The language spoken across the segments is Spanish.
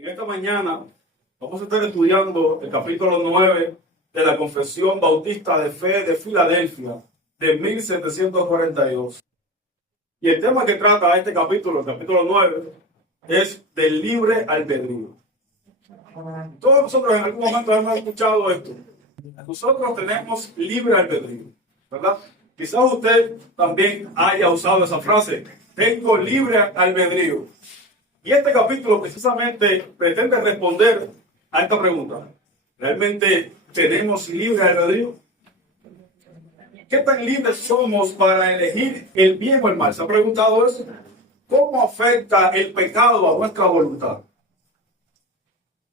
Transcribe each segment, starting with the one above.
En esta mañana vamos a estar estudiando el capítulo 9 de la Confesión Bautista de Fe de Filadelfia de 1742. Y el tema que trata este capítulo, el capítulo 9, es del libre albedrío. Todos nosotros en algún momento hemos escuchado esto. Nosotros tenemos libre albedrío, ¿verdad? Quizás usted también haya usado esa frase, tengo libre albedrío. Y este capítulo precisamente pretende responder a esta pregunta. ¿Realmente tenemos libre albedrío? ¿Qué tan libres somos para elegir el bien o el mal? ¿Se ha preguntado eso? ¿Cómo afecta el pecado a nuestra voluntad?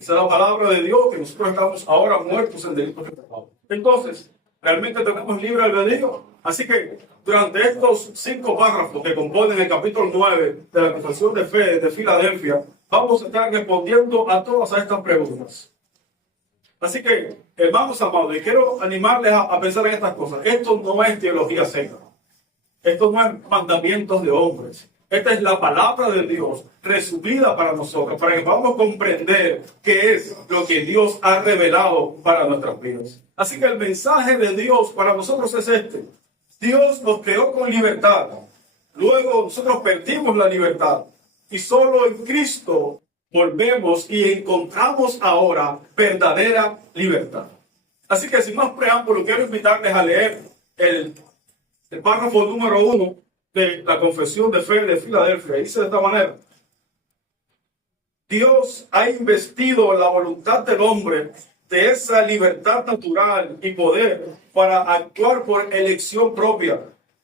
Esa es la palabra de Dios, que nosotros estamos ahora muertos en delitos de pecado. Entonces, ¿realmente tenemos libre albedrío? Así que durante estos 5 párrafos que componen el capítulo 9 de la Confesión de Fe de Filadelfia, vamos a estar respondiendo a todas estas preguntas. Así que, hermanos amados, y quiero animarles a pensar en estas cosas. Esto no es teología seca. Esto no es mandamientos de hombres. Esta es la palabra de Dios resumida para nosotros, para que podamos comprender qué es lo que Dios ha revelado para nuestras vidas. Así que el mensaje de Dios para nosotros es este. Dios nos creó con libertad. Luego nosotros perdimos la libertad. Y solo en Cristo volvemos y encontramos ahora verdadera libertad. Así que sin más preámbulo, quiero invitarles a leer el párrafo número 1 de la Confesión de Fe de Filadelfia. Dice de esta manera: Dios ha investido la voluntad del hombre de esa libertad natural y poder para actuar por elección propia,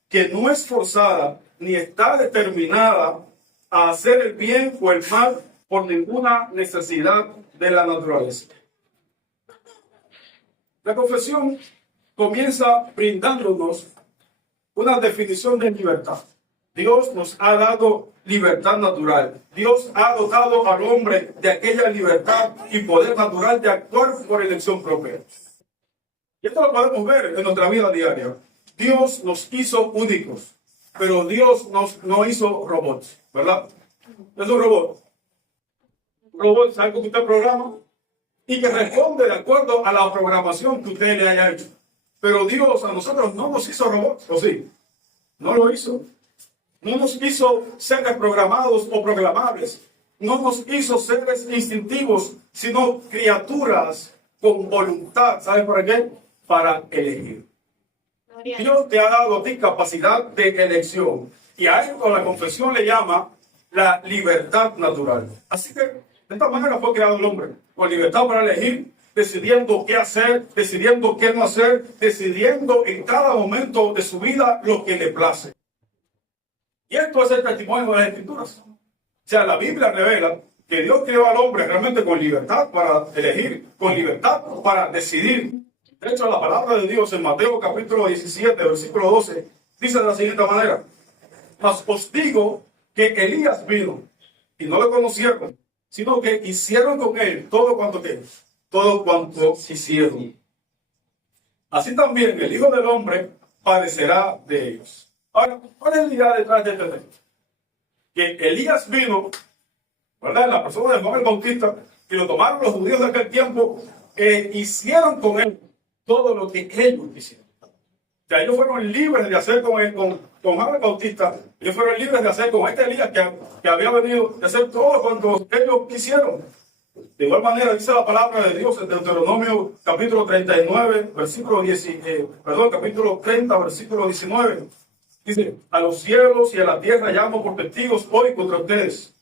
que no es forzada ni está determinada a hacer el bien o el mal por ninguna necesidad de la naturaleza. La confesión comienza brindándonos una definición de libertad. Dios nos ha dado libertad natural. Dios ha dotado al hombre de aquella libertad y poder natural de actuar por elección propia. Y esto lo podemos ver en nuestra vida diaria. Dios nos hizo únicos, pero Dios no hizo robots, ¿verdad? Es un robot. Un robot es algo que usted programa y que responde de acuerdo a la programación que usted le haya hecho. Pero Dios a nosotros no nos hizo robots, ¿o sí? No lo hizo. No nos hizo seres programados o programables. No nos hizo seres instintivos, sino criaturas con voluntad. ¿Sabes para qué? Para elegir. Dios te ha dado a ti capacidad de elección. Y a esto la confesión le llama la libertad natural. Así que de esta manera fue creado el hombre, con libertad para elegir, decidiendo qué hacer, decidiendo qué no hacer, decidiendo en cada momento de su vida lo que le place. Y esto es el testimonio de las Escrituras. O sea, la Biblia revela que Dios creó al hombre realmente con libertad para elegir, con libertad para decidir. De hecho, la palabra de Dios en Mateo capítulo 17, versículo 12, dice de la siguiente manera: Mas os digo que Elías vino y no lo conocieron, sino que hicieron con él todo cuanto hicieron. Así también el Hijo del Hombre padecerá de ellos. Ahora, ¿cuál es la idea detrás de este texto? Que Elías vino, ¿verdad? La persona de Juan el Bautista, que lo tomaron los judíos de aquel tiempo, hicieron con él todo lo que ellos quisieron. O sea, ellos fueron libres de hacer con Juan el Bautista, ellos fueron libres de hacer con este Elías que había venido, de hacer todo cuanto ellos quisieron. De igual manera dice la palabra de Dios en Deuteronomio capítulo 39, capítulo 30, versículo 19. Dice: a los cielos y a la tierra llamo por testigos hoy contra ustedes.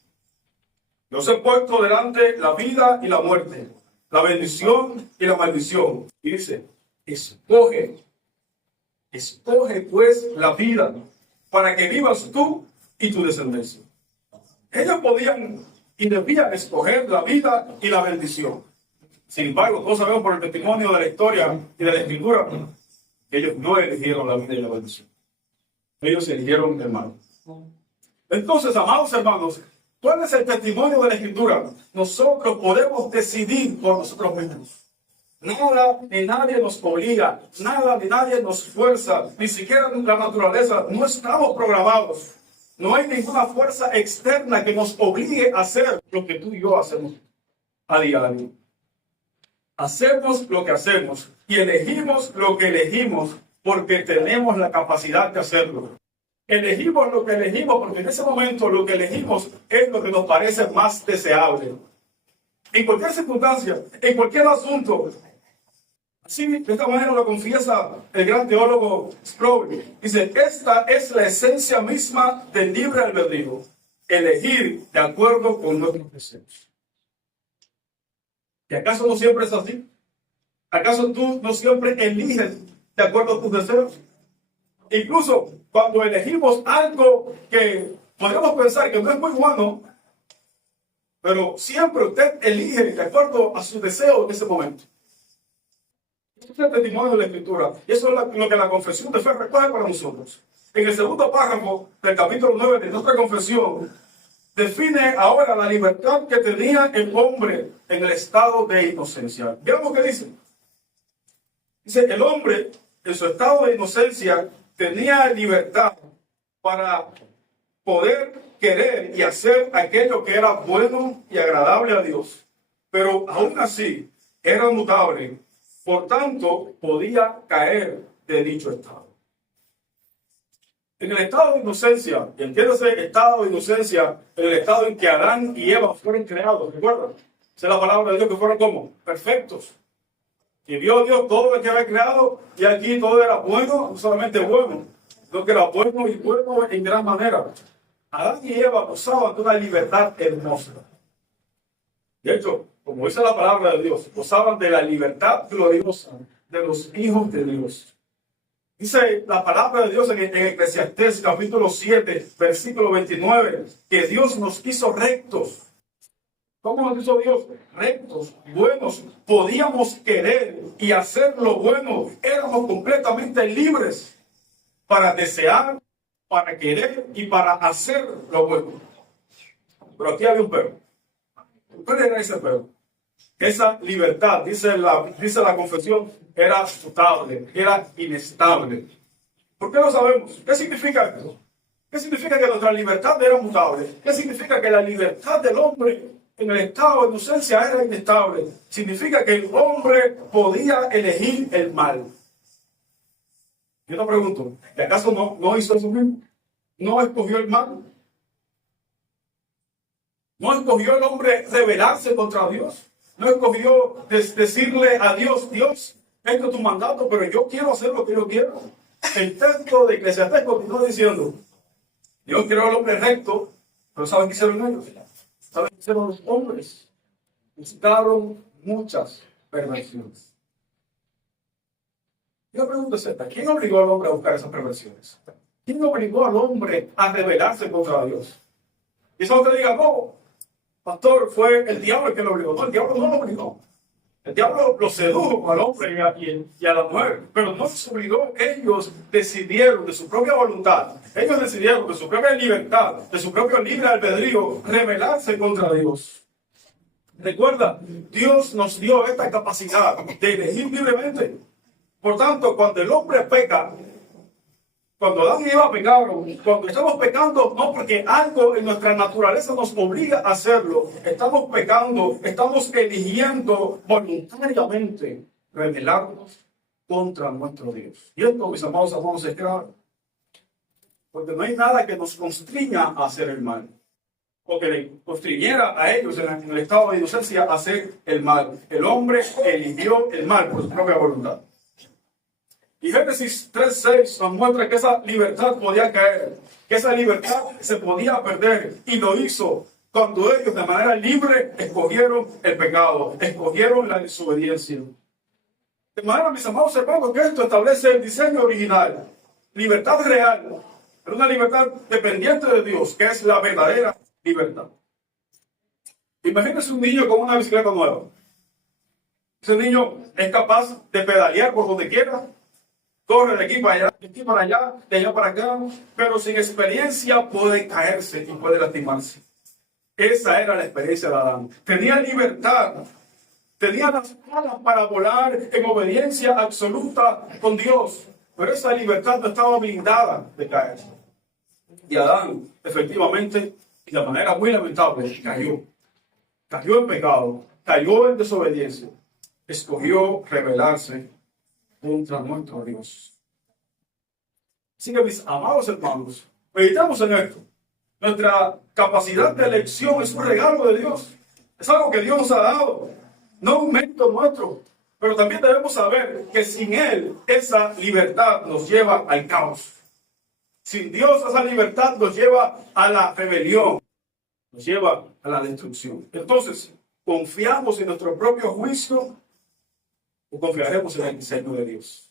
Yo os he puesto delante la vida y la muerte, la bendición y la maldición. Y dice: escoge pues la vida, para que vivas tú y tu descendencia. Ellos podían y debían escoger la vida y la bendición. Sin embargo, todos sabemos por el testimonio de la historia y de la Escritura que ellos no eligieron la vida y la bendición. Ellos eligieron el mal. Entonces, amados hermanos, ¿cuál es el testimonio de la Escritura? Nosotros podemos decidir por nosotros mismos. Nada ni nadie nos obliga, nada ni nadie nos fuerza, ni siquiera la naturaleza. No estamos programados. No hay ninguna fuerza externa que nos obligue a hacer lo que tú y yo hacemos. a diario. Hacemos lo que hacemos y elegimos lo que elegimos porque tenemos la capacidad de hacerlo. Elegimos lo que elegimos porque en ese momento lo que elegimos es lo que nos parece más deseable. En cualquier circunstancia, en cualquier asunto. Así, de esta manera lo confiesa el gran teólogo Sproul. Dice, esta es la esencia misma del libre albedrío. Elegir de acuerdo con nuestros deseos. ¿Y acaso no siempre es así? ¿Acaso tú no siempre eliges de acuerdo a tus deseos? Incluso cuando elegimos algo que podríamos pensar que no es muy bueno, pero siempre usted elige de acuerdo a sus deseos en ese momento. Este es el testimonio de la Escritura. Y eso es lo que la confesión de fe recoge para nosotros. En el segundo párrafo del capítulo 9 de nuestra confesión, define ahora la libertad que tenía el hombre en el estado de inocencia. Veamos lo que dice. Dice, el hombre en su estado de inocencia tenía libertad para poder querer y hacer aquello que era bueno y agradable a Dios. Pero aún así era mutable. Por tanto, podía caer de dicho estado. En el estado de inocencia, y entiéndase estado de inocencia, en el estado en que Adán y Eva fueron creados, ¿recuerdan? Esa es la palabra de Dios, que fueron como perfectos. Y vio Dios todo lo que había creado, y aquí todo era bueno, no solamente bueno, sino que era bueno y bueno en gran manera. Adán y Eva gozaban de una libertad hermosa. De hecho, como dice la palabra de Dios, gozaban de la libertad gloriosa de los hijos de Dios. Dice la palabra de Dios en Eclesiastés capítulo 7, versículo 29, que Dios nos hizo rectos. ¿Cómo nos hizo Dios? Rectos, buenos. Podíamos querer y hacer lo bueno. Éramos completamente libres para desear, para querer y para hacer lo bueno. Pero aquí había un pero. ¿Cuál era ese pero? Esa libertad, dice la confesión, era mutable, era inestable. ¿Por qué lo sabemos? ¿Qué significa eso? ¿Qué significa que nuestra libertad era mutable? ¿Qué significa que la libertad del hombre en el estado de inocencia era inestable? Significa que el hombre podía elegir el mal. Yo te pregunto, ¿y acaso no hizo eso mismo? ¿No escogió el mal? ¿No escogió el hombre rebelarse contra Dios? ¿No escogió decirle a Dios, Dios, esto es tu mandato, pero yo quiero hacer lo que yo quiero? El texto de Eclesiastés continúa diciendo, Dios creó al hombre recto, pero ¿saben qué hicieron ellos? ¿Saben qué hicieron los hombres? Buscaron muchas perversiones. Yo pregunto esta, ¿quién obligó al hombre a buscar esas perversiones? ¿Quién obligó al hombre a rebelarse contra Dios? Y eso te diga, no, pastor, fue el diablo el que lo obligó. No, el diablo no lo obligó. El diablo lo sedujo al hombre y a la mujer, pero no se obligó. Ellos decidieron de su propia voluntad, ellos decidieron de su propia libertad, de su propio libre albedrío, rebelarse contra Dios. Recuerda, Dios nos dio esta capacidad de elegir libremente. Por tanto, cuando el hombre peca, cuando Adán y Eva pecaron, cuando estamos pecando, no porque algo en nuestra naturaleza nos obliga a hacerlo, estamos pecando, estamos eligiendo voluntariamente rebelarnos contra nuestro Dios. Y esto, mis amados hermanos, es claro. Porque no hay nada que nos constriña a hacer el mal. O que le constriñera a ellos en el estado de inocencia a hacer el mal. El hombre eligió el mal por su propia voluntad. Y Génesis 3:6 nos muestra que esa libertad podía caer, que esa libertad se podía perder, y lo hizo cuando ellos de manera libre escogieron el pecado, escogieron la desobediencia. De manera, mis amados hermanos, que esto establece el diseño original, libertad real, pero una libertad dependiente de Dios, que es la verdadera libertad. Imagínense un niño con una bicicleta nueva. Ese niño es capaz de pedalear por donde quiera, corre de aquí para allá, de aquí para allá, de allá para acá, pero sin experiencia puede caerse y puede lastimarse. Esa era la experiencia de Adán. Tenía libertad, tenía las alas para volar en obediencia absoluta con Dios, pero esa libertad no estaba blindada de caer. Y Adán, efectivamente, y de manera muy lamentable, cayó en pecado, cayó en desobediencia, escogió rebelarse contra nuestro Dios. Así que, mis amados hermanos, meditamos en esto. Nuestra capacidad de elección es un regalo de Dios. Es algo que Dios nos ha dado, no un mérito nuestro. Pero también debemos saber que sin Él, esa libertad nos lleva al caos. Sin Dios, esa libertad nos lleva a la rebelión, nos lleva a la destrucción. Entonces, ¿confiamos en nuestro propio juicio o confiaremos en el diseño de Dios?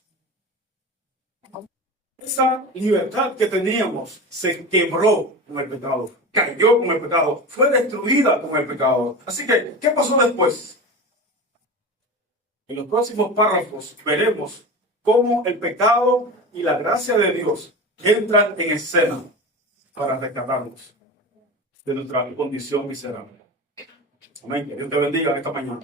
Esa libertad que teníamos se quebró con el pecado, cayó con el pecado, fue destruida con el pecado. Así que, ¿qué pasó después? En los próximos párrafos veremos cómo el pecado y la gracia de Dios entran en escena para rescatarnos de nuestra condición miserable. Amén. Que Dios te bendiga esta mañana.